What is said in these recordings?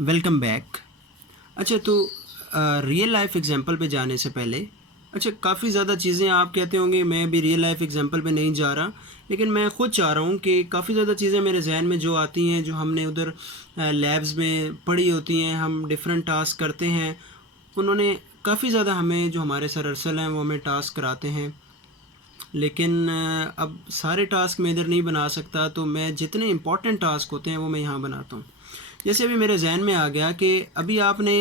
Welcome back. अच्छा तो real life example पे जाने से पहले काफ़ी ज़्यादा चीज़ें आप कहते होंगे मैं भी रियल लाइफ एग्जांपल पे नहीं जा रहा, लेकिन मैं ख़ुद चाह रहा हूँ कि काफ़ी ज़्यादा चीज़ें मेरे जहन में जो आती हैं, जो हमने उधर लैब्स में पढ़ी होती हैं, हम डिफरेंट टास्क करते हैं। उन्होंने काफ़ी ज़्यादा हमें जो हमारे सर अरसल हैं वो हमें टास्क कराते हैं, लेकिन अब सारे टास्क मैं इधर नहीं बना सकता, तो मैं जितने इम्पॉर्टेंट टास्क होते हैं वो मैं यहाँ बनाता हूँ। जैसे अभी मेरे जहन में आ गया कि अभी आपने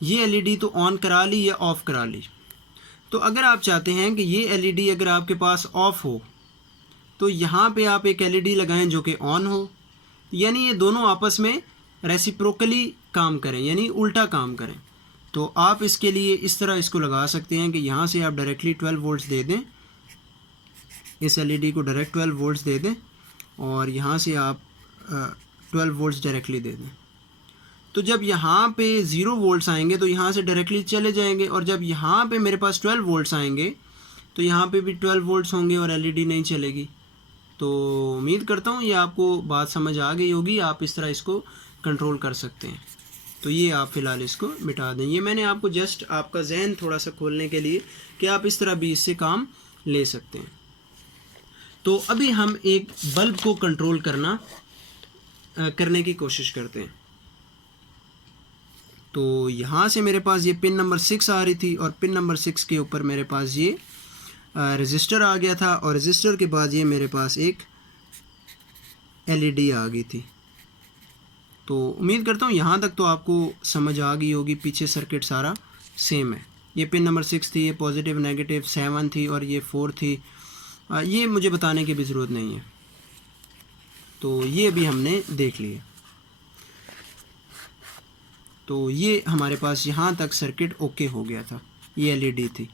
ये एलईडी तो ऑन करा ली या ऑफ़ करा ली। तो अगर आप चाहते हैं कि ये एलईडी अगर आपके पास ऑफ़ हो, तो यहाँ पे आप एक एलईडी लगाएं जो कि ऑन हो, यानी ये दोनों आपस में रेसिप्रोकली काम करें, यानी उल्टा काम करें। तो आप इसके लिए इस तरह इसको लगा सकते हैं कि यहाँ से आप डायरेक्टली 12 वोल्ट्स दे दें, इस एलईडी को डायरेक्ट 12 वोल्ट्स दे दें, और यहाँ से आप 12 वोल्ट्स डायरेक्टली दे दें। तो जब यहाँ पे 0 वोल्ट्स आएंगे तो यहाँ से डायरेक्टली चले जाएंगे, और जब यहाँ पे मेरे पास 12 वोल्ट्स आएंगे तो यहाँ पे भी 12 वोल्ट्स होंगे और एलईडी नहीं चलेगी। तो उम्मीद करता हूँ ये आपको बात समझ आ गई होगी, आप इस तरह इसको कंट्रोल कर सकते हैं। तो ये आप फ़िलहाल इसको मिटा दें। ये मैंने आपको जस्ट आपका जहन थोड़ा सा खोलने के लिए कि आप इस तरह भी इससे काम ले सकते हैं। तो अभी हम एक बल्ब को कंट्रोल करने की कोशिश करते हैं। तो यहाँ से मेरे पास ये पिन नंबर 6 आ रही थी, और पिन नंबर 6 के ऊपर मेरे पास ये रजिस्टर आ गया था, और रजिस्टर के बाद ये मेरे पास एक एलईडी आ गई थी। तो उम्मीद करता हूँ यहाँ तक तो आपको समझ आ गई होगी, पीछे सर्किट सारा सेम है। ये पिन नंबर 6 थी, ये पॉजिटिव नेगेटिव 7 थी, और ये 4 थी। ये मुझे बताने की भी ज़रूरत नहीं है। तो ये भी हमने देख लिया। तो ये हमारे पास यहाँ तक सर्किट ओके हो गया था, ये एलईडी थी।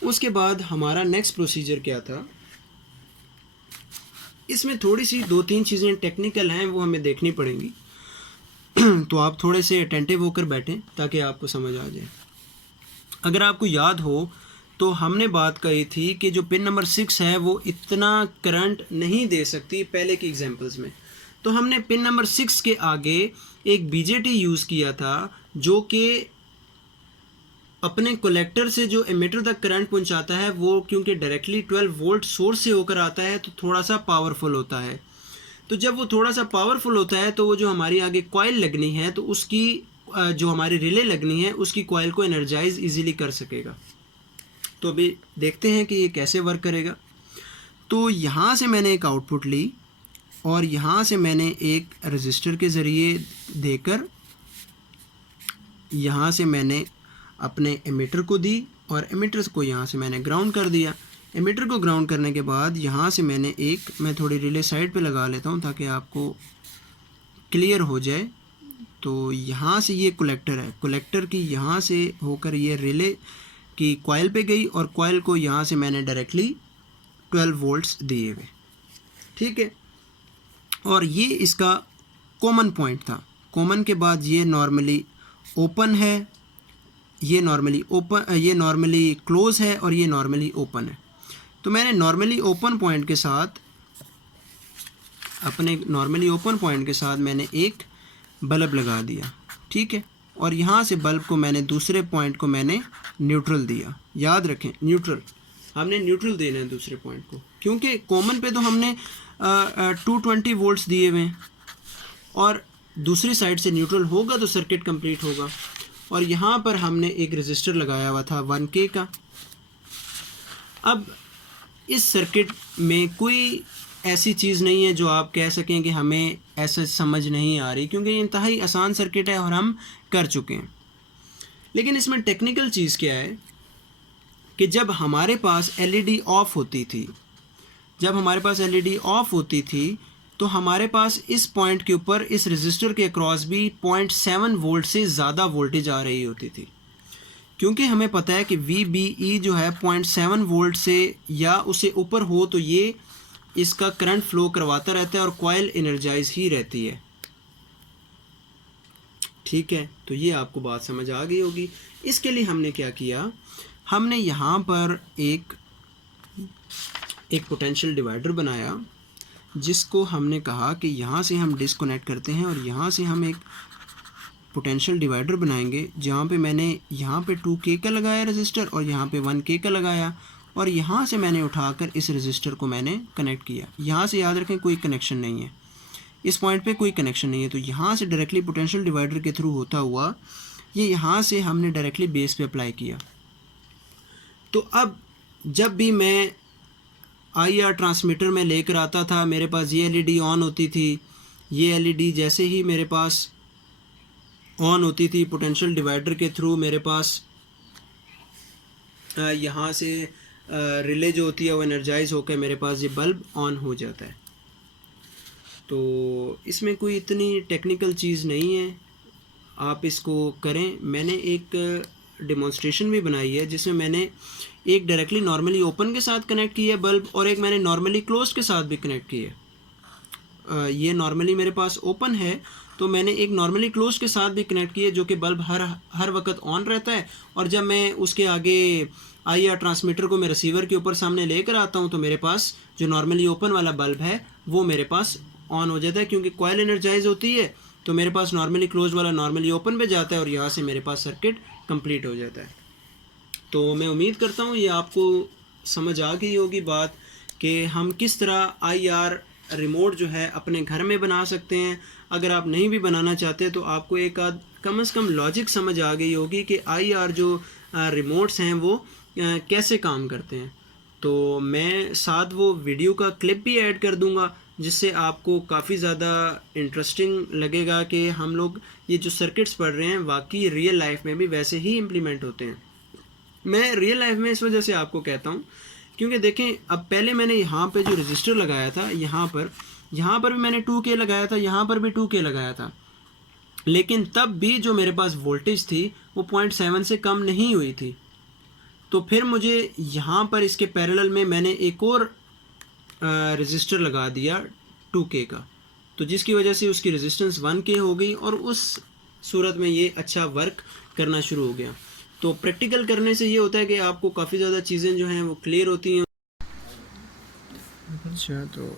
उसके बाद हमारा नेक्स्ट प्रोसीजर क्या था, इसमें थोड़ी सी 2-3 चीज़ें टेक्निकल हैं, वो हमें देखनी पड़ेंगी। तो आप थोड़े से अटेंटिव होकर बैठें ताकि आपको समझ आ जाए। अगर आपको याद हो तो हमने बात कही थी कि जो पिन नंबर 6 है वो इतना करंट नहीं दे सकती पहले की एग्जांपल्स में। तो हमने पिन नंबर 6 के आगे एक बीजेटी यूज़ किया था, जो कि अपने कलेक्टर से जो एमिटर तक करंट पहुंचाता है, वो क्योंकि डायरेक्टली 12 वोल्ट सोर्स से होकर आता है तो थोड़ा सा पावरफुल होता है। तो जब वो थोड़ा सा पावरफुल होता है तो वो जो हमारी आगे कॉइल लगनी है, तो उसकी जो हमारी रिले लगनी है उसकी कॉइल को एनर्जाइज इजीली कर सकेगा। तो अभी देखते हैं कि ये कैसे वर्क करेगा। तो यहाँ से मैंने एक आउटपुट ली, और यहाँ से मैंने एक रजिस्टर के ज़रिए देकर यहाँ से मैंने अपने एमिटर को दी, और एमिटर को यहाँ से मैंने ग्राउंड कर दिया। एमिटर को ग्राउंड करने के बाद यहाँ से मैं थोड़ी रिले साइड पे लगा लेता हूँ ताकि आपको क्लियर हो जाए। तो यहाँ से ये कलेक्टर है, कलेक्टर की यहाँ से होकर ये रिले की कॉइल पे गई, और कॉइल को यहाँ से मैंने डायरेक्टली 12 वोल्ट्स दिए हुए, ठीक है। और ये इसका कॉमन पॉइंट था। कॉमन के बाद ये नॉर्मली ओपन है, ये नॉर्मली क्लोज़ है, और ये नॉर्मली ओपन है। तो मैंने नॉर्मली ओपन पॉइंट के साथ मैंने एक बल्ब लगा दिया, ठीक है। और यहाँ से बल्ब को मैंने दूसरे पॉइंट को मैंने न्यूट्रल दिया। याद रखें, न्यूट्रल, हमने न्यूट्रल देना है दूसरे पॉइंट को, क्योंकि कॉमन पे तो हमने 220 वोल्ट्स दिए हुए हैं, और दूसरी साइड से न्यूट्रल होगा तो सर्किट कंप्लीट होगा। और यहाँ पर हमने एक रजिस्टर लगाया हुआ था 1K का। अब इस सर्किट में कोई ऐसी चीज़ नहीं है जो आप कह सकें कि हमें ऐसा समझ नहीं आ रही, क्योंकि ये इंतहाई आसान सर्किट है और हम कर चुके हैं। लेकिन इसमें टेक्निकल चीज़ क्या है कि जब हमारे पास एलईडी ऑफ होती थी, तो हमारे पास इस पॉइंट के ऊपर इस रजिस्टर के अक्रॉस भी 0.7 वोल्ट से ज़्यादा वोल्टेज आ रही होती थी, क्योंकि हमें पता है कि VBE जो है 0.7 वोल्ट से या उससे ऊपर हो तो ये इसका करंट फ्लो करवाता रहता है और कॉइल एनर्जाइज ही रहती है, ठीक है। तो ये आपको बात समझ आ गई होगी। इसके लिए हमने क्या किया, हमने यहाँ पर एक पोटेंशियल डिवाइडर बनाया, जिसको हमने कहा कि यहाँ से हम डिस्कनेक्ट करते हैं और यहाँ से हम एक पोटेंशियल डिवाइडर बनाएंगे, जहाँ पे मैंने यहाँ पे 2K का लगाया रजिस्टर और यहाँ पे 1K का लगाया, और यहाँ से मैंने उठाकर इस रजिस्टर को मैंने कनेक्ट किया। यहाँ से याद रखें कोई कनेक्शन नहीं है, इस पॉइंट पे कोई कनेक्शन नहीं है, तो यहाँ से डायरेक्टली पोटेंशियल डिवाइडर के थ्रू होता हुआ ये यहाँ से हमने डायरेक्टली बेस पे अप्लाई किया। तो अब जब भी मैं IR ट्रांसमीटर में लेकर आता था, मेरे पास ये LED ऑन होती थी। ये LED जैसे ही मेरे पास ऑन होती थी, पोटेंशियल डिवाइडर के थ्रू मेरे पास यहाँ से रिले जो होती है वो एनर्जाइज होकर मेरे पास ये बल्ब ऑन हो जाता है। तो इसमें कोई इतनी टेक्निकल चीज़ नहीं है, आप इसको करें। मैंने एक डेमोन्स्ट्रेशन भी बनाई है जिसमें मैंने एक डायरेक्टली नॉर्मली ओपन के साथ कनेक्ट की है बल्ब, और एक मैंने नॉर्मली क्लोज के साथ भी कनेक्ट की है। ये नॉर्मली मेरे पास ओपन है, तो मैंने एक नॉर्मली क्लोज के साथ भी कनेक्ट की है, जो कि बल्ब हर वक्त ऑन रहता है। और जब मैं उसके आगे IR ट्रांसमीटर को मैं रिसीवर के ऊपर सामने लेकर आता हूँ, तो मेरे पास जो नॉर्मली ओपन वाला बल्ब है वो मेरे पास ऑन हो जाता है, क्योंकि कॉइल एनर्जाइज होती है। तो मेरे पास नॉर्मली क्लोज वाला नॉर्मली ओपन पे जाता है और यहाँ से मेरे पास सर्किट कंप्लीट हो जाता है। तो मैं उम्मीद करता हूँ ये आपको समझ आ गई होगी बात, कि हम किस तरह IR रिमोट जो है अपने घर में बना सकते हैं। अगर आप नहीं भी बनाना चाहते तो आपको एक आध कम से कम लॉजिक समझ आ गई होगी कि IR जो रिमोट्स हैं वो कैसे काम करते हैं। तो मैं साथ वो वीडियो का क्लिप भी ऐड कर दूंगा, जिससे आपको काफ़ी ज़्यादा इंटरेस्टिंग लगेगा कि हम लोग ये जो सर्किट्स पढ़ रहे हैं वाकई रियल लाइफ में भी वैसे ही इम्प्लीमेंट होते हैं। मैं रियल लाइफ में इस वजह से आपको कहता हूँ क्योंकि देखें, अब पहले मैंने यहाँ पे जो रजिस्टर लगाया था, यहाँ पर भी मैंने 2K लगाया था, यहाँ पर भी 2K लगाया था, लेकिन तब भी जो मेरे पास वोल्टेज थी वो 0.7 से कम नहीं हुई थी। तो फिर मुझे यहाँ पर इसके पैरेलल में मैंने एक और रजिस्टर लगा दिया 2K का, तो जिसकी वजह से उसकी रेजिस्टेंस 1K हो गई और उस सूरत में ये अच्छा वर्क करना शुरू हो गया। तो प्रैक्टिकल करने से ये होता है कि आपको काफ़ी ज़्यादा चीज़ें जो हैं वो क्लियर होती हैं। अच्छा, तो